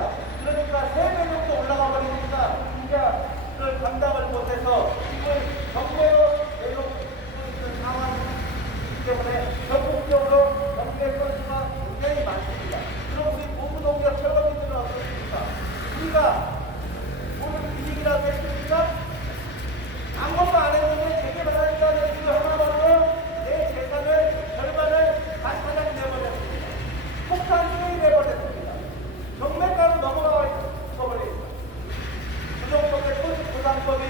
됩니다. 그러니까 3배 정도 올라가 버리니까 이자를 감당을 못해서 지금 경매로 내놓고 있는 상황이기 때문에 전국적으로 경매 건수가 굉장히 많습니다. 그럼 우리 고부농협 철거민들은 어떻습니까? 우리가 오늘 이익이라고 했습니까? 아무것도 안 했는데 재개발하니까 그 하나만으로 내 재산을 절반을 반타작 내버렸습니다. 폭탄 수익 내버렸습니다. 경매가로 넘어가 있어버립니다. 부정법의 토지보상법이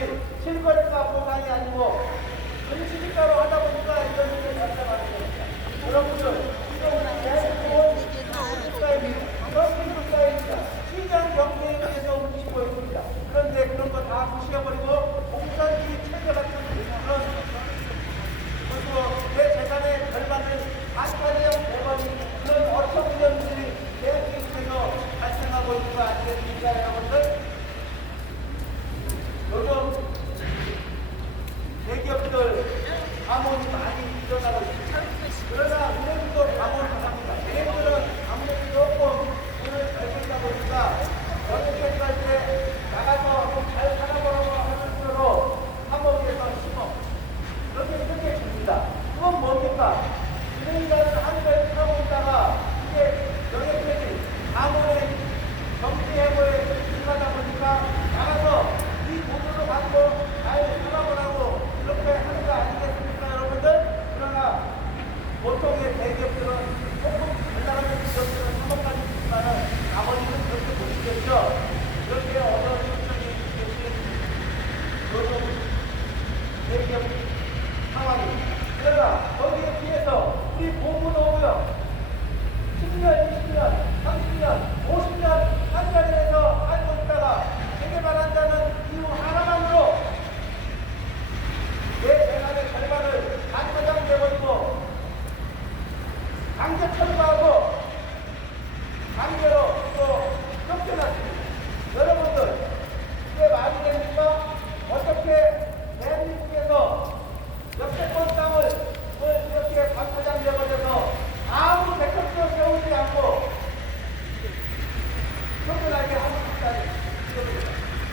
실거래가 보상이 아니고 금시지가로 하다 보니까 이런 일이 발생하는 겁니다. 여러분들 지금 대한민국은 국가입니다. 시장 경제에 의해서 움직이고 있습니다. 그런데 그런 거 다 무시해버리고 공산주의 체제 같은 그런 그리고 내 재산의 절반을 반타작 내버린 그런 어처구니없는 일이 대한민국에서 발생하고 있는 거 아니겠습니까, 여러분들? 요즘 대기업들 자본이 많이 일어나고 있습니다. 그러나 은행도 자본을 합니다. 은행들은 아무래도 조금 돈을 잘 벌다 보니까 연예계할 때 나가서 좀 잘 살아보라고 하는 수로 3억에서 10억 이렇게 줍니다. 그건 뭡니까? 은행이라는 한가를 타고 있다가 이게 연예계들이 자본의 경제 해고에 들어가다 보니까 나가서 이 돈으로 받고 잘 살아보라고 이렇게 하는 거 아니겠습니까, 여러분들? 그러나 보통의 대기업들은 조금 잘 나가는 기업들은 3억까지 주지만은 나머지는 그렇게 못 주겠죠. 그렇게 어려운 실정이 계신 요즘 대기업 상황입니다. 그러나 거기에 비해서 우리 고부농협 10년, 20년, 30년, 50년 한 자리에서 알고 있다가 재개발한다는 이유 하나만으로 내 재산의 절반을 반타작 내버리고 강제 철거하고 강제로 또 쫓겨났습니다. 여러분들 이게 말이 됩니까? 어떻게 대한민국에서 몇백번 땅을 이렇게 반타작 내버려서 아무 대책도 세우지 않고 쫓겨나게 하고 있다는 이겁니다.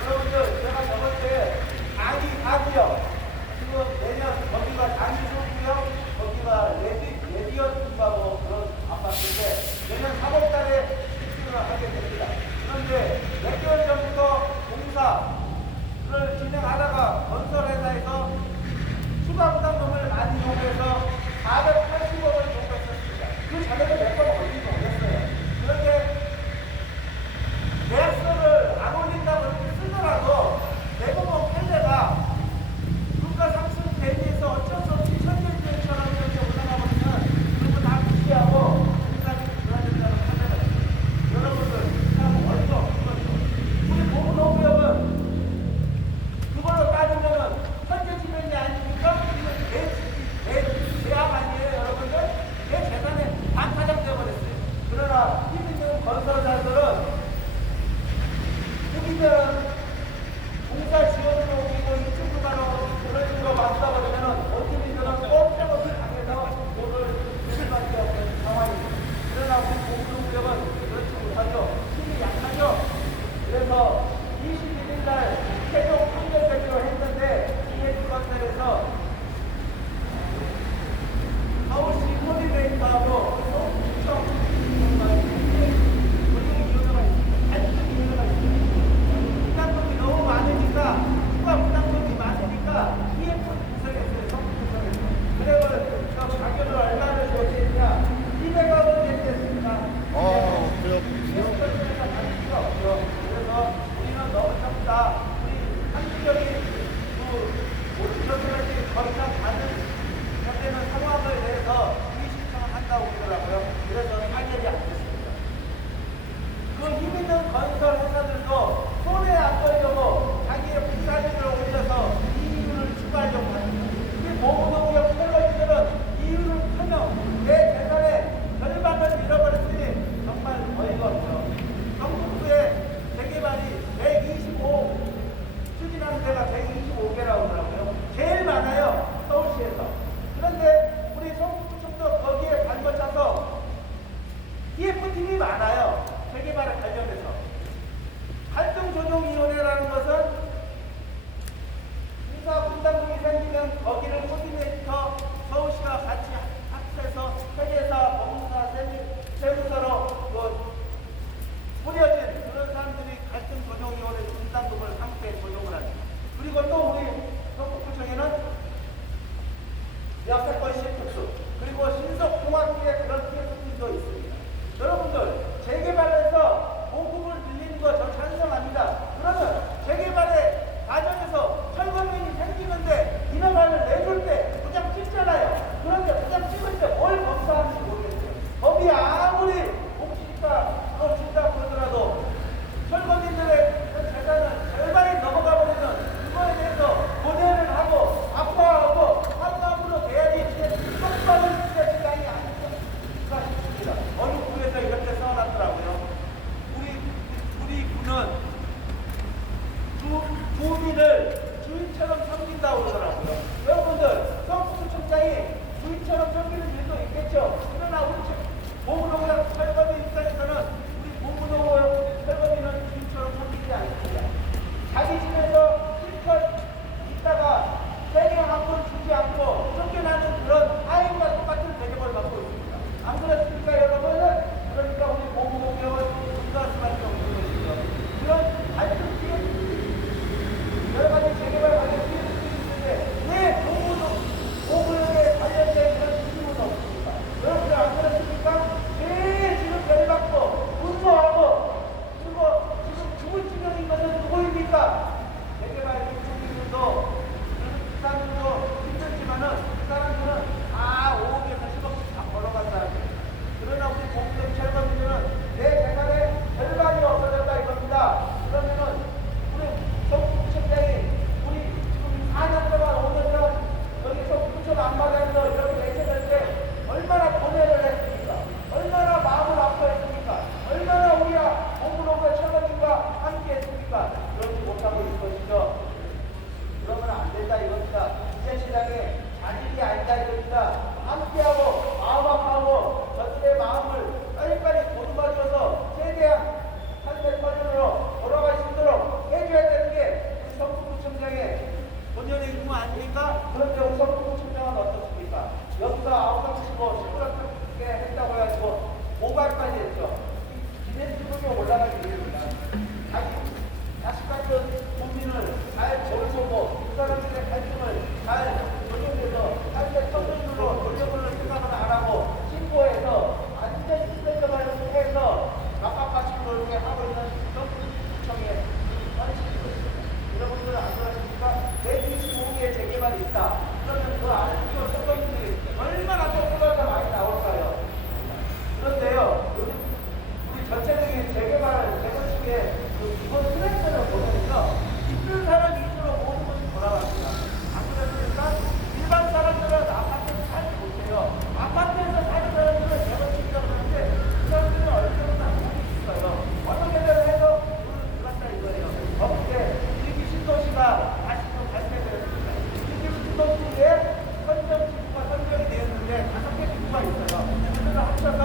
여러분들 제가 저번주에 아기구역 지금 내년 거기가 장기소구역 거기가 레디언인가 뭐 그런 아파트인데 내년 3월달에 집중을 하게 됩니다. 그런데 몇 개월 전부터 공사를 진행하다가 건설회사에서 추가 부담금을 많이 요구해서 480억을 요구했었습니다. 그 자료를 몇 번 올리고 올렸어요. 그런데 계약서를 안 올린다고 이렇게 쓰더라도 대부분 판례가 물가 상승 대비해서 어쩔 수 없이 천재지처럼 이렇게 올라가버리면 그리고 다 무시하고 지금까지 들어야 된다는 판례가 있어요. 여러분들 참 어이가 없는 거죠. 우리 고부농협은 그걸로 따지면은 천재지변이 아닙니까? 이건 대학 아니에요, 여러분들? 내 재산에 반타작 되어버렸어요. 그러나 힘 있는 건설사들은 후기들은 공사 지원을 옮기고 입주 구간으로 그런 식으로 맞다 버리면은 어떻게든 꼼짝없이 당해서 돈을 낼 수밖에 없는 상황입니다. 그러나 우리 고부농협은 그렇지 못하죠. 힘이 약하죠. 그래서 21일 날 최종 판결되기로 했는데 기획주관단에서 서울시 코디네이터하고 서울시청 부담금이 너무 많으니까 추가 부담금이 많으니까 EF 구성했어요. 성분 구성했어요. 그래서 가격을 얼마를 조치했냐 200억을 냈습니다. 그래서 우리는 너무 적다. 우리 한국적인 그렇게까지 더 이상 받는 현재는 상황을 내서 신청을 한다고 그러더라고요. 그래서 타결이 안 됐습니다. 그 힘 있는 건설 회사들도 손해 안 보려고 자기의 부사력을 올려서 이윤을 추구하려고 합니다. 우리 고부농협 텔러지들은 이윤을 크면 내 재산의 절반을 잃어버렸으니 정말 어이가 없죠. 경북도의 재개발이 125 추진하는 데가 125개라고 하더라고요. 제일 많아요, 서울시에서. 그런데 우리 성북구청도 거기에 발벗차서 TF팀이 많아요. 재개발에 관련해서. 쓴다고 그러더라고요. 여러분들, 성북구청장이 주인처럼 섬기는 일도 있겠죠. 그러나 우리 보문호구 철거민 입장에서는 우리 보문호구 철거민은 주인처럼 섬기지 않습니다. 자기 집에서 실컷 있다가 세계 한번 주지 않고 쫓겨나는 그런 하인과 똑같은 대접을 받고 있습니다. 안 그렇습니까, 여러분? 그러니까 우리 보문호구역을 분노할 수밖에 없는 것이죠. 그런 갈등 피해, 여러 가지 재개발 관련 피해들이 있는데 왜 보문호구역에 관련된 그런 기준은 없습니까? 여러분들 안 그렇습니까? 왜 지금 열받고 분노하고 그리고 지금 죽을 지경인 것은 누구입니까? 재개발 중국인들도 사람들도 힘들지만은 그 사람들은 5억에서 10억씩 다 벌어간다. 그러나 우리 공무원 철거민들은 내 재산의 절반이 없어졌다 이겁니다. 그러면은 우리 성북구청장이 우리 지금 4년 동안 5년 전 여기 성북구청 앞마당에서 이렇게 내세울 때 얼마나 고뇌를 했습니까? 얼마나 마음을 아파했습니까? 얼마나 우리가 공무원과 철거민과 함께 했습니까? 그렇지 못하고 있는 것이죠. 그러면 안 된다 이겁니다. 시장에 자질이 아니다 이겁니다. 함께하고 마음 아파하고 저들의 마음을 빨리빨리 보듬어줘서 최대한 삶의 터전으로 돌아갈 수 있도록 해줘야 되는 게 우리 성북구청장의 본연의 임무 아닙니까? 그런데 우리 성북구청장은 어떻습니까? 여기서 아우성 치고 시끄럽게 했다고 해가지고 고발까지 했죠. 기내수록에 올라가기 위해서입니다. 자식 같은 국민을 잘 보여주고 그 사람들의 갈등을 잘 조정해서 삶의 터전으로 노력을 생각을 안 하고 신고해서 완전히 시대적으로 해서 막박가식으로 이렇게 하고 있는 성북구청의 현실인 것입니다. 여러분들은 안 그러십니까? 125개의 재개발이 있다. 그러면 그 안에 또 철거민들이 얼마나 조금보다 많이 나올까요? 그런데요, 우리 전체적인 재개발, 재건축의 기본 플랜을 보면요, 있는 사람 위주로 모든 것이 돌아갑니다. 안 그렇습니까? 일반 사람들은 아파트에서 살지 못해요. 아파트에서 사는 사람들은 재건축이라고 하는데 그 사람들은 얼마나 돈이 있어요. 어떻게든 해서 돈을 들어갔다 이거예요. 어떻게 일기 신도시가 다시 좀 발생했습니다. 일기 신도시에 선정 지구가 선정이 되었는데 5개 지구가 있어요. 그들을 합쳐서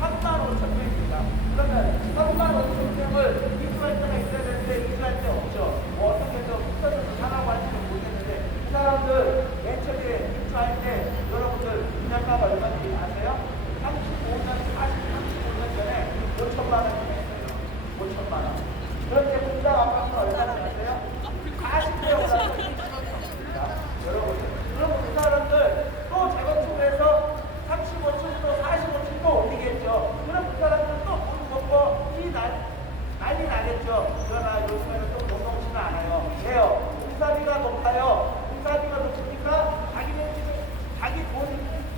3만 5천 명입니다. 그러면 3만 5천 명을 이주할 때가 있어야 되는데 이주할 때 없죠. 뭐 어떻게 좀 붙어서 사라고 할지는 모르겠는데 그 사람들 맨 처음에 입주할 때 여러분들 분양가가 얼마인지 아세요? 35년 전에 5천만 원이 했어요. 5천만 원. 그런데 분당 아파트는 얼마인지 아세요? 40대 올랐습니다. 여러분들. 그럼 그 사람들 또 재건축을 해서 35층도 45층도 올리겠죠. 그럼 그 사람들은 또 돈 먹고 난리 나겠죠. 그러나 요즘에는 또 녹록지는 않아요. 왜요? 공사비가 높아요. 공사비가 높으니까 자기 돈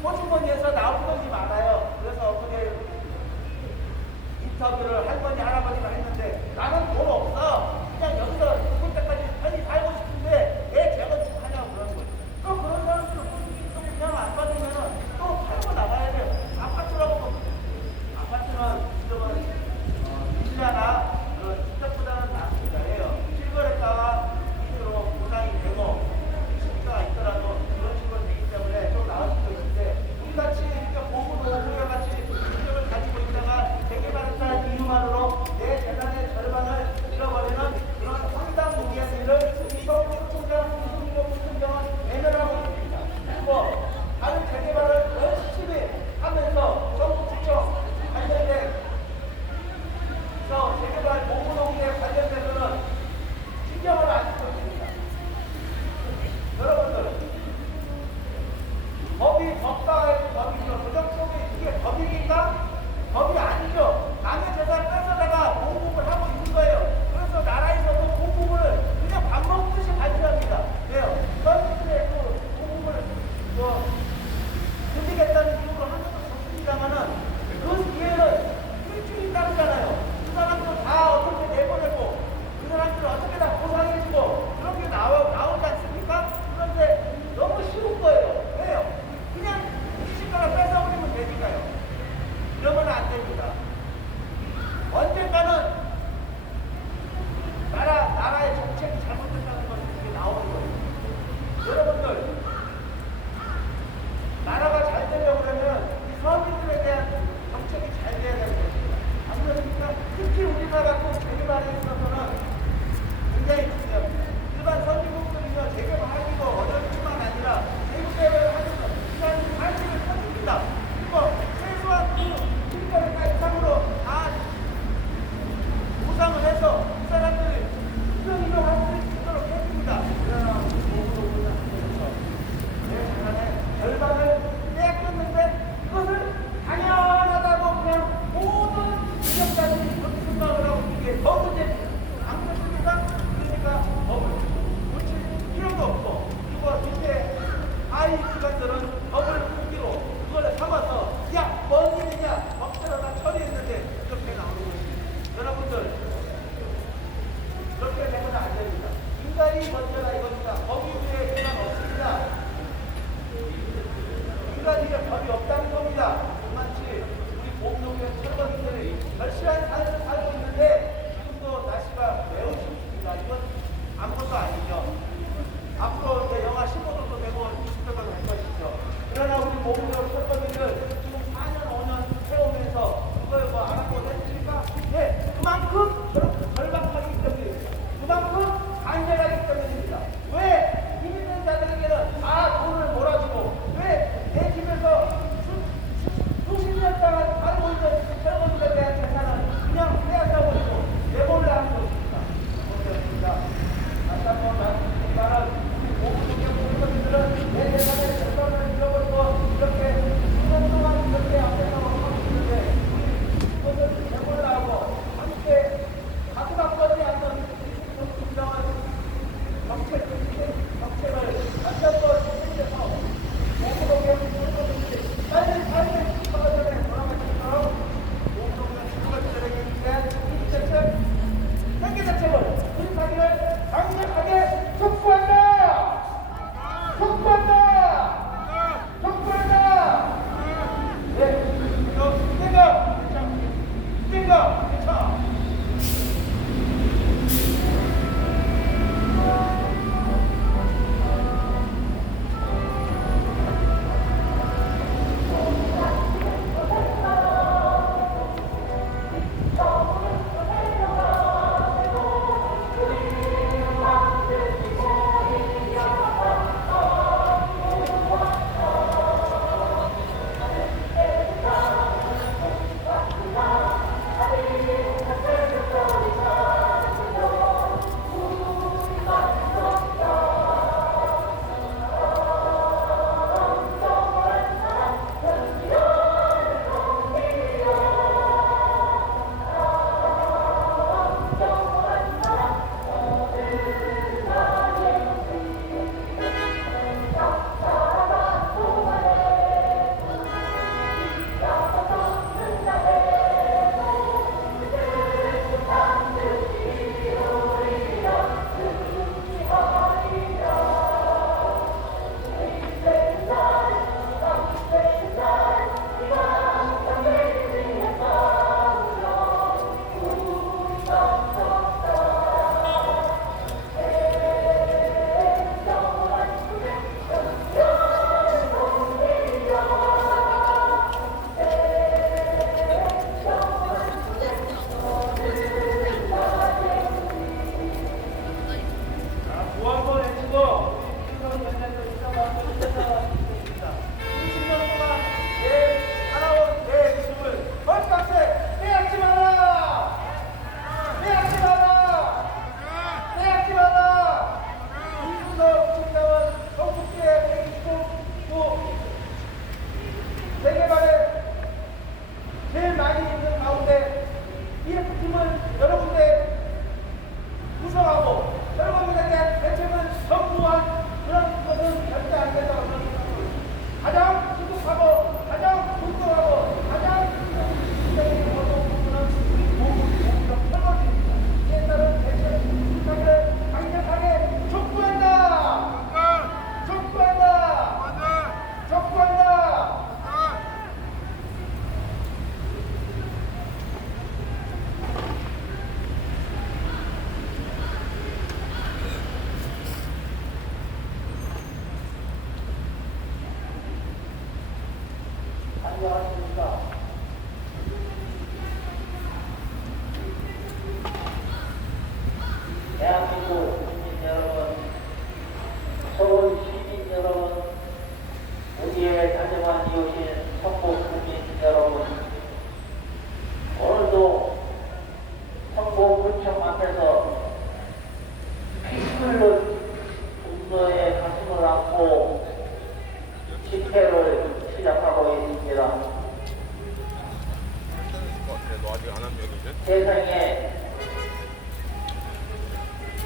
호주머니에서 나온 돈이 많아요. 그래서 어떻게 인터뷰를 할머니 할아버지가 했는데 나는 돈 없어. 그냥 여기서 죽을 때까지 편히 살고 싶은데 왜 재건축 하냐고 그러는 거예요. 또 그런 사람들은 또 그냥 안 받으면 또 팔고 나가야 돼요. 아파트는 지금은 빌라나 주택보다는 낫습니다. 해요. 실거래가가 이대로 보상이 되고 시가가 있더라도 그런 식으로 되기 때문에 좀 나을 수도 있는데 우리같이 보문호구와 같이 주택을 가지고 있다가 재개발했다는 이유만으로 내 통해서 이 사람들이 이동할 수 있도록 해줍니다. 그러나 몸으로 내 자산의 절반을 빼앗겼는데 그것을 당연하다고 그냥 모든 기업자들이 그렇게 생각을 하고 이게 더 문제입니다. 안 그렇습니까? 그러니까 법을 고칠 필요도 없고 그리고 이제 아이 기관들은 법을 끊기로 그걸 삼아서 야, 뭔 일이냐 법대로 다 처리했는데 이렇게 나오는 것입니다. 여러분들 그렇게 되면 안 됩니다. 인간이 먼저라 이겁니다. 법이 위에 그만 없습니다. 인간에게 법이 없다는 겁니다. 그만치 우리 보험농협 철거민들이 절실한 삶을 살고 있는데 지금도 날씨가 매우 춥습니다. 이건 아무것도 아니죠. 앞으로 이제 영하 15도도 되고 20도가 될 것이죠. 그러나 우리 보험농협 철거민들 지금 4년 5년 해오면서 그걸 뭐 알아보고 했습니까? 네, 그만큼 절박하기 때문입니다. 그만큼 간절하기 때문입니다. 왜 힘 있는 자들에게는 다 돈을 몰아주고 왜 내 집에서 수십 년 동안 살고 있는 철거민들에 대한 재산을 그냥 빼앗아버리고 내몰래 하는 것입니다. 그렇습니다. 다시 한번 말씀드리지만 우리 보험농협 철거민들은 내 재산의 절반을 잃어버리고 이렇게 수년 동안 이렇게 앞에서 하고 있는데 우리 그것을 내몰래 하고 함께 가슴아프지 않는 분명한 정책을 다시 한번 해주셔서 보험농협 철거민들이 빨리 처가전에 돌아가시도록 보험농협 철거민들에게 대한 정책, 생계대책을 수립하기를 강력하게 촉구한다! 촉구한다! 촉구한다! 네, 스팅거! 안녕하십니까. 대한민국 국민 여러분, 서울 시민 여러분, 우리의 다정한 이웃인 성북 국민 여러분, 오늘도 성북 구청 앞에서 피 끓는 분노의 가슴을 안고 집회를 시작하고 있습니다. 세상에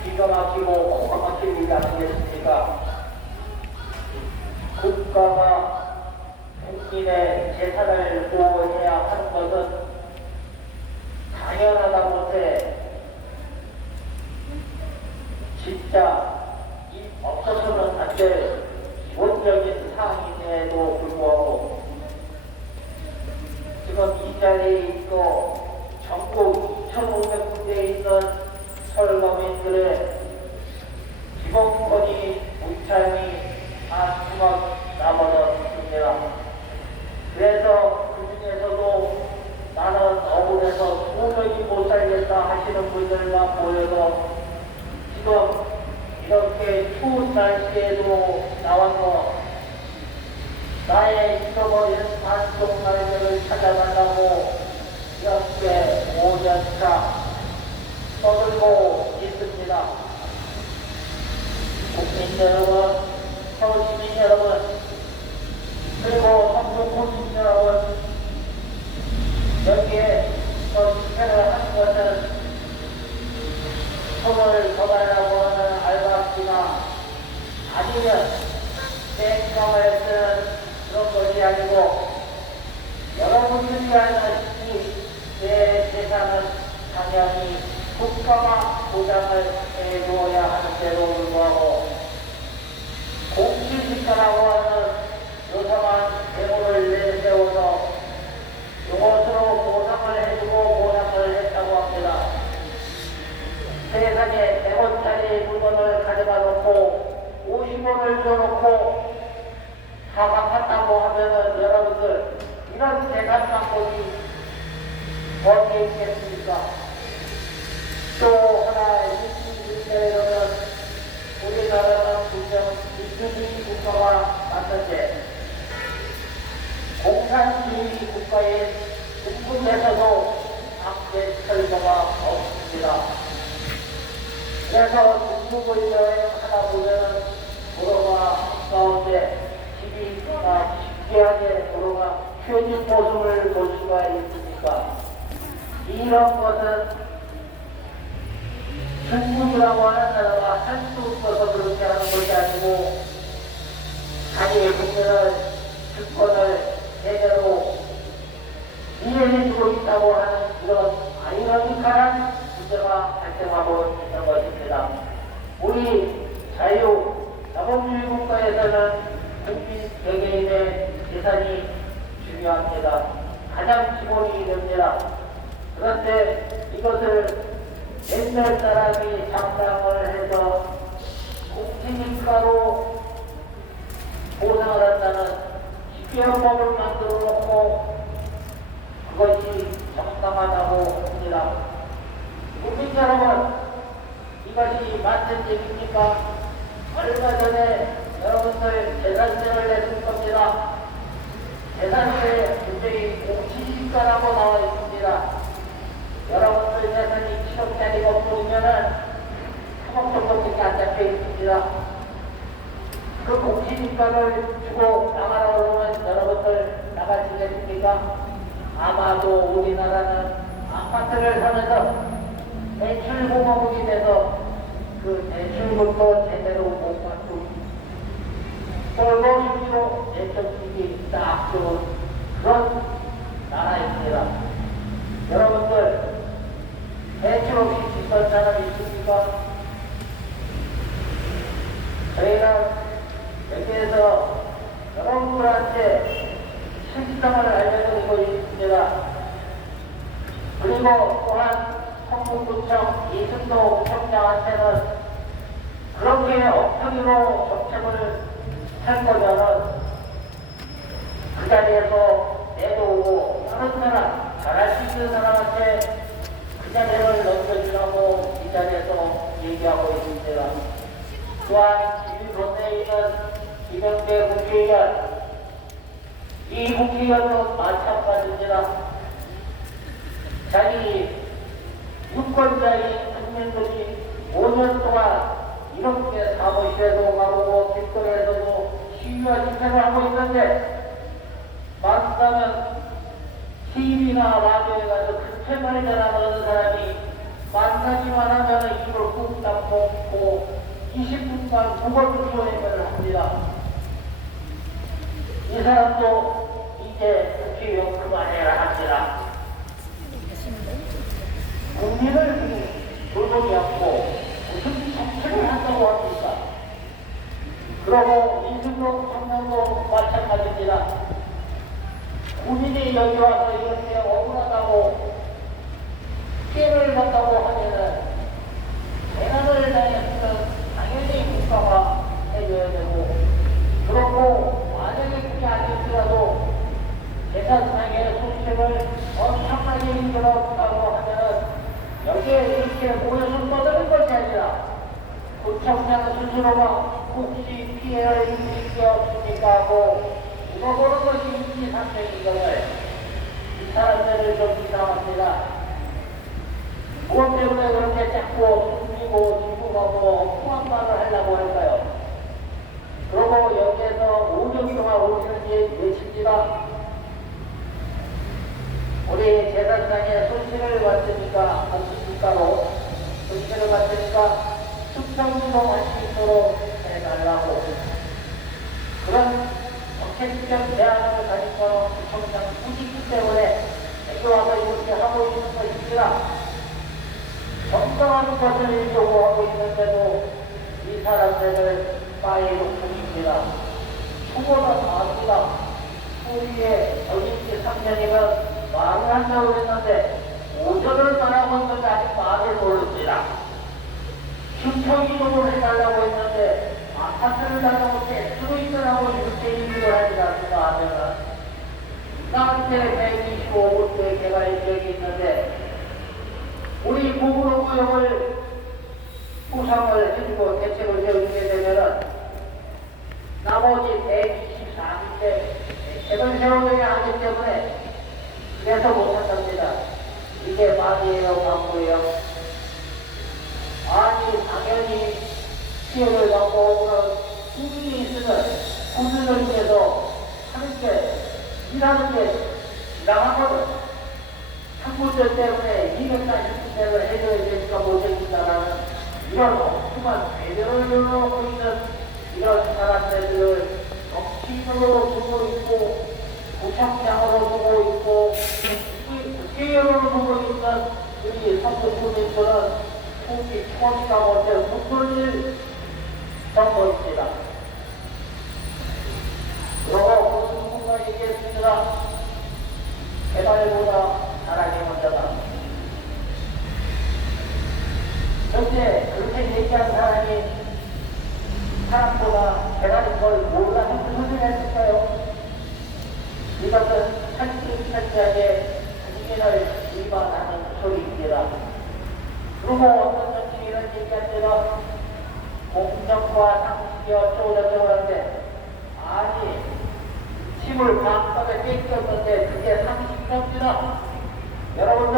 기가 막히고 코가 막힐 일이 아니겠습니까? 국가가 국민의 재산을 보호해야 하는 것은 당연하다 못해 진짜 없어서는 안 될 기본적인 사항임에도 불구하고 지금 이 자리에 있고 전국 2,500군데에 있는 서울거민들의 기본권이 무참히 한수막 나버렸습니다. 그래서 그 중에서도 나는 억울해서 도저히 못 살겠다 하시는 분들만 보여서 지금 이렇게 추운 날씨에도 나와서 나의 잃어버린 반쪽 날개를 찾아간다고 이렇게 5년차 떠들고 있습니다. 국민 여러분, 서울 시민 여러분, 그리고 성북 국민 여러분, 여기에 집회를 하는 것은 손을 더 달라고 하는 알바씨나 아니면 땡깡을 쓰는 그런 것이 아니고 여러분들이 알다시피 내 재산은 당연히 국가가 보장을 해줘야 하는데도 불구하고 공시지가라고 하는 요상한 대우를 내세워서 이것으로 보상을 해주고 보상을 했다고 합니다. 세상에 100원짜리 물건을 가져다 놓고 50원을 줘놓고 다 갚았다고 하면은 여러분들 이런 재산 방법이 어디에 있겠습니까? 또 하나 일주일이면 우리나라는 분명 민주주의 국가가 맞는데 공산주의 국가의 중국에서도 악재 철거가 없습니다. 그래서 중국을 여행하다 보면 도로가 가운데 집이 집계하게 도로가 펴진 모습을 볼 수가 있으니까 이런 것은 중국이라고 하는 나라가 할 수 없어서 그렇게 하는 것이 아니고 자기의 국민을 주권을 제대로 이해해주고 있다고 하는 이런 아이러니컬한 문제가 발생하고 있는 것입니다. 우리 자본주의 국가에서는 국민 개개인의 재산이 중요합니다. 가장 기본이 됩니다. 그런데 이것을 몇몇 사람이 장담을 해서 공시지가로 보상을 한다는 집계법을 만들어 놓고 그것이 정당하다고 합니다. 국민 여러분, 이것이 맞는 얘기입니까? 얼마 전에 여러분들 재산세를 내는 겁니다. 재산세 문제의 공시지가라고 나와 있습니다. 여러분들 재산이 7억짜리가 보이면은 3억 정도밖에 안 잡혀 있습니다. 그 공시지가를 주고 나가라고 하면 여러분들 나가시겠습니까? 아마도 우리나라는 아파트를 사면서 대출공업이 돼서 그 대출금도 제대로 못 받고 꼴보수로 대출금이 딱 좋은 그런 나라입니다. 여러분들 대출 없이 집산 사람이 있습니까? 저희가 여기에서 여러분들한테 실상을 알려드리고 있습니다. 그리고 또한 성북구청 이승도 청장한테는 그렇게 엉터리로 정책을 할 거면은 그 자리에서 내놓고 다른 사람, 잘할 수 있는 사람한테 그 자리를 넘겨주라고 이 자리에서 얘기하고 있습니다. 또한 지휘본에 있는 이명배 국회의원, 이 국회의원도 마찬가지입니다. 자기 유권자인 국민들이 5년 동안 이렇게 사무실에도 가보고 길거리에서도 시위와 집회를 하고 있는데 막다면 TV나 라디오에 가서 그때만 전화하는 사람이 만나기만 하면 입을 꾹 닫고 20분간 무거운 소행을 합니다. 이 사람도 이제 국회의원 그만해야 합니다. 국민을 돌보지 않고 무슨 정책을 한다고 합니까? 그러고 이승용 청년도 마찬가지입니다. 국민이 여기 와서 이렇게 억울하다고 피해를 받다고 하면은 재난을 당했으면 당연히 국가가 해줘야 되고, 그렇고 만약에 그게 아니더라도 재산상의 손실을 엄청나게 힘들었다고 하면은 여기에 이렇게 모여서 떠드는 것이 아니라 구청장 스스로가 혹시 피해를 입을 게 없습니까 하고 물어보는 것이 인지상정인 것을 이 사람들을 좀 이상합니다. 무엇 때문에 그렇게 자꾸 숨기고 지구하고 엉뚱한 말을 하려고 할까요? 그러고 여기에서 5년 동안 오시는지 외칩니다. 우리 재산상의 손실을 받으니까 국가로 손실을 받으니까 수평이동할 수 있도록 해달라고 그런 정책적 대안을 가지고 구청장 꾸짖기 때문에 애교와서 이렇게 하고 있는 것입니다. 정당한 것을 요구하고 있는데도 이 사람들을 빠이로 죽입니다. 추모는 압니다. 우리의 어린이 3년이면 말을 한다고 했는데 오전을 말하고 있는데 아직 말을 모릅니다. 신청이동을 해달라고 했는데 아파트를 달라고 떼쓰고 있더라고 이렇게 얘기를 하지 않는가 하면은 나한테 125곳의 개발 지역이 있는데 우리 고구려 구역을 구상을 해주고 대책을 세우게 되면은 나머지 124곳의 개발 세워야 하기 때문에 그래서 못한답니다. 이게 말이에요, 광고예요. 아니, 당연히 피해를 받고 오는 국민이 있으면 국민을 위해서 하는 게, 일하는 게 지나가거든. 한국들 때문에 240대를 해줘야 되니까 못해준다라는 이런 엉뚱한 배려를 열어놓고 있는 이런 사람들을 정치인으로 두고 있고, 구청장으로 두고 있고, 국회의원으로 두고 있는 우리 선거주민들은 국기 총리가 못해 묶을 정도입니다. 그러고 무슨 누군가 얘기했습니다. 개발보다 사랑이 먼저다. 그런데 그렇게 얘기한 사람이 사람보다 개발인 걸 몰라서 무슨 소리를 했을까요? 이것은 철저하게 국민을 위반하는 소리입니다. 그리고 어떤 정치인은 얘기합니다. 공정과 상식이 어쩌고저쩌고 하는데 아니 집을 반값에 뺏겼는데 그게 상식입니다. 여러분들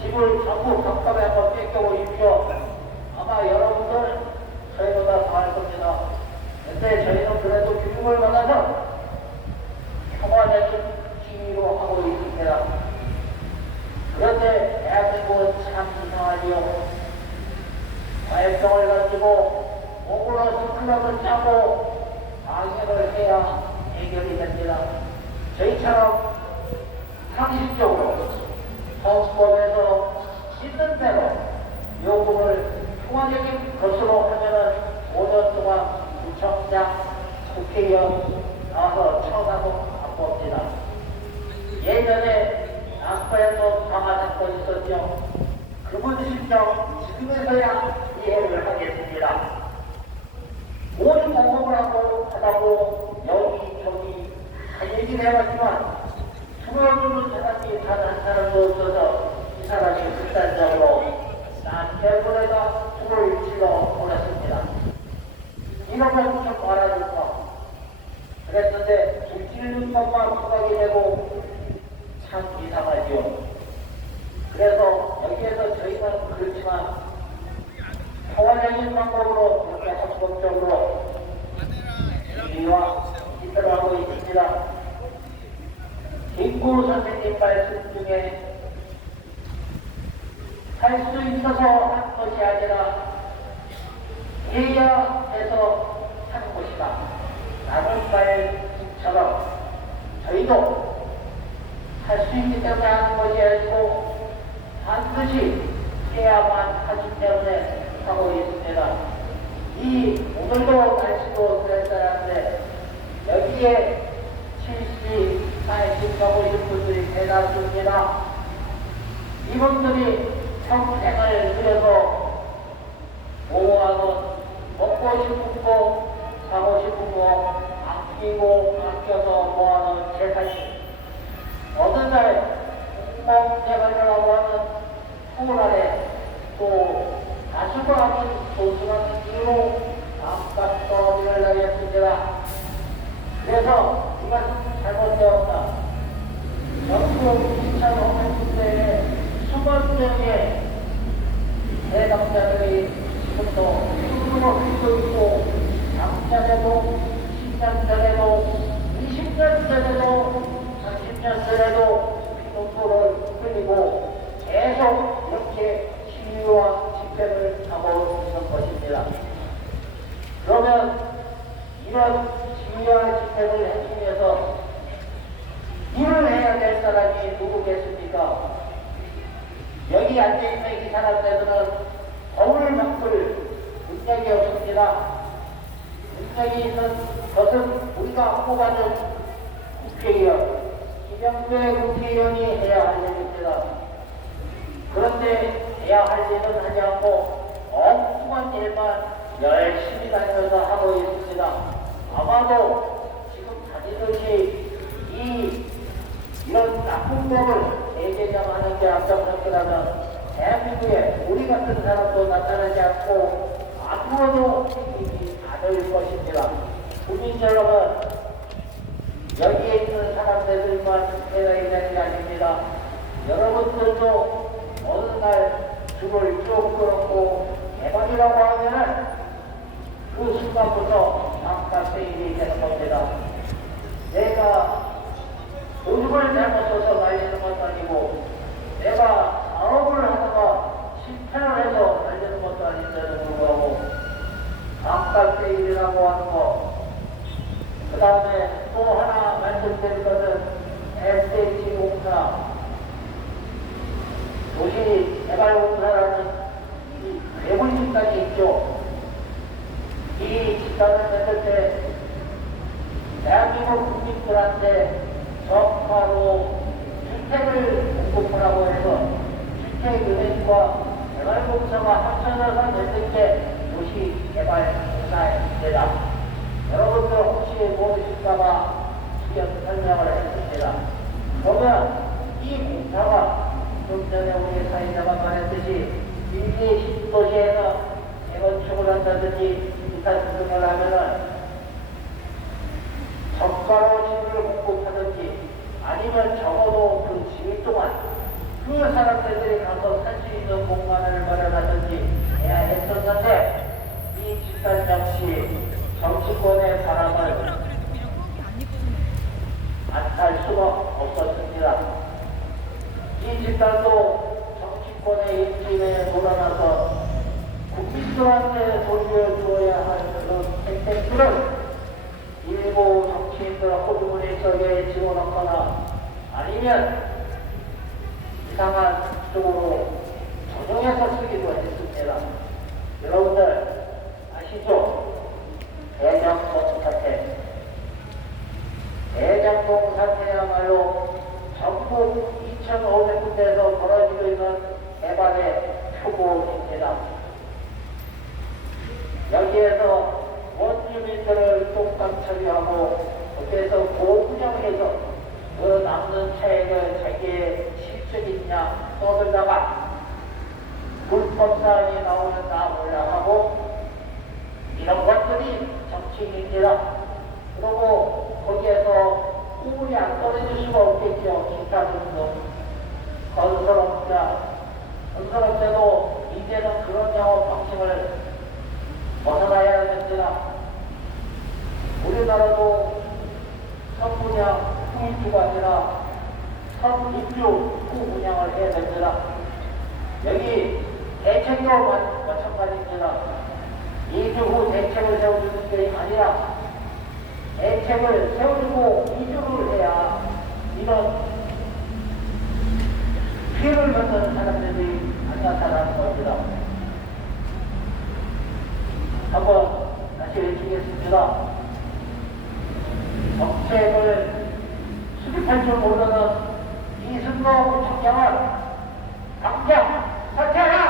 집을 전부 반값에 한번 뺏겨보십시오. 아마 여러분들 저희보다 더 할 겁니다. 근데 저희는 그래도 교육을 받아서 평화적인 시위로 하고 있습니다. 그런데 대한민국은 참 이상하지요. 과일병을 가지고 오그라서 클럽을 짜고 방해를 해야 해결이 됩니다. 저희처럼 상식적으로 헌법에서 있는 대로 요구를 평화적인 것으로 하면은 5년 동안 구청장, 국회의원 나와서 청하고 바쁩니다. 예전에 남포에도 강화 사건이 있었죠. 그분 심정 지금에서야 이해를 하겠습니다. 온 공급을 하다고 여기저기 다 얘기를 해봤지만 들어주는 사람이 단 한 사람도 없어서 이 사람이 극단적으로 남편보다가 불을 질러 보냈습니다. 이런 건 좀 말아줄까? 그랬는데 불질는 것만 부각이 되고 참 이상하지요. 그래서 할 수 있어서 한 것이 아니라 해야 해서 하는 것이다. 나눌바의 국처럼 저희도 할 수 있기 때문에 하는 것이 아니고 반드시 해야만 하기 때문에 하고 있습니다. 오늘도 날씨도 그랬었는데 여기에 70, 80 넘으신 분들이 대다수입니다. 이분들이 평생을 들여서 모아놓은 먹고 싶은 거, 사고 싶은 거, 아끼고 아껴서 모아놓은 재산이 어느 날 공공재발이라고 하는 후날에 또 가수가 아닌 소중한 이유로 감각거리를 나겠습니다. 그래서 이것은 잘못되었다. 전국 2차 헌법제의 수많은 해당자들이 지금도 힘으로 흘리고 있고 당전에도 10년 전에도 20년 전에도 30년 전에도 피눈물을 흘리고 계속 이렇게 시위와 집회를 하고 있는 것입니다. 그러면 이런 시위와 집회를 하기 위해서 일을 해야 될 사람이 누구겠습니까? 여기 앉아있는 이 사람들은 거울만큼 능력이 없습니다. 능력이 있는 것은 우리가 뽑아낸 국회의원, 김영배 국회의원이 해야 할 일입니다. 그런데 해야 할 일은 하지 않고 엉뚱한 일만 열심히 다니면서 하고 있습니다. 아마도 지금 다니듯이 이런 나쁜 법을 대개정하는 게 앞장섰더라면 대한민국에 우리 같은 사람도 나타나지 않고 앞으로도 생기지 않을 것입니다. 국민 여러분, 여기에 있는 사람들만 해야 되는 게 아닙니다. 여러분들도 어느 날 줄을 쭉 끌었고 개발이라고 하면은 그 순간부터 반값세일이 되는 겁니다. 내가 돈을 잘못 써서 날리는 것도 아니고 내가 사업을 하다가 실패를 해서 날리는 것도 아닌데도 불구하고 반값세일이라고 하는 거. 그 다음에 또 하나 말씀드릴 것은 SH공사 도시개발공사라는 이 괴물 집단이 있죠. 이 집단을 만들 때 대한민국 국민들한테 정가로 주택을 공급하라고 해서 주택은행과 개발공사가 합쳐져서 만든 게 도시개발공사입니다. 여러분들 혹시 모르실까봐 지금 설명을 했습니다. 그러면 이 공사가 좀 전에 우리 사회자가 말했듯이 일기 신도시에서 재건축을 한다든지 기타 등등을 하면은 저가로 집을 공급하든지 아니면 적어도 그 지위 동안 그 사람들이 가서 살 수 있는 공간을 마련하든지 해야 했었는데 이 집단 역시 정치권의 바람을 안 탈 수가 없었습니다. 이 집단도 정치권의 입김에 놀아나서 국민들한테 돈을 주어야 할 그런 혜택들을 일부 정치인들 호주머니 속에 집어넣거나 아니면 이상한 쪽으로 전용해서 쓰기도 했습니다. 여러분들 아시죠? 대장동 사태. 대장동 사태야말로 전국 2,500군데에서 벌어지고 있는 개발의 표본입니다. 여기에서 원주민들을 똥강 처리하고 거기에서 고분양해서 그 남는 차액을 자기의 실적이냐 떠들다가 불법사안이 나오면 다 몰라하고 이런 것들이 정치인입니다. 그리고 거기에서 꾸물이 안 떨어질 수가 없겠죠. 기타 등등. 건설업자도 이제는 그런 영업 방식을 벗어나야 됩니다. 우리나라도 선분양 후입주가 아니라 선입주 후분양을 해야 됩니다. 여기 대책도 마찬가지입니다. 2주 후 대책을 세워주는 게 아니라 대책을 세워주고 2주를 해야 이런 피해를 받는 사람들이 안 나타나는 겁니다. 한번 다시 외치겠습니다. 정책을 수립할 줄 모르는 이승로 부총장을 당장 사퇴하라!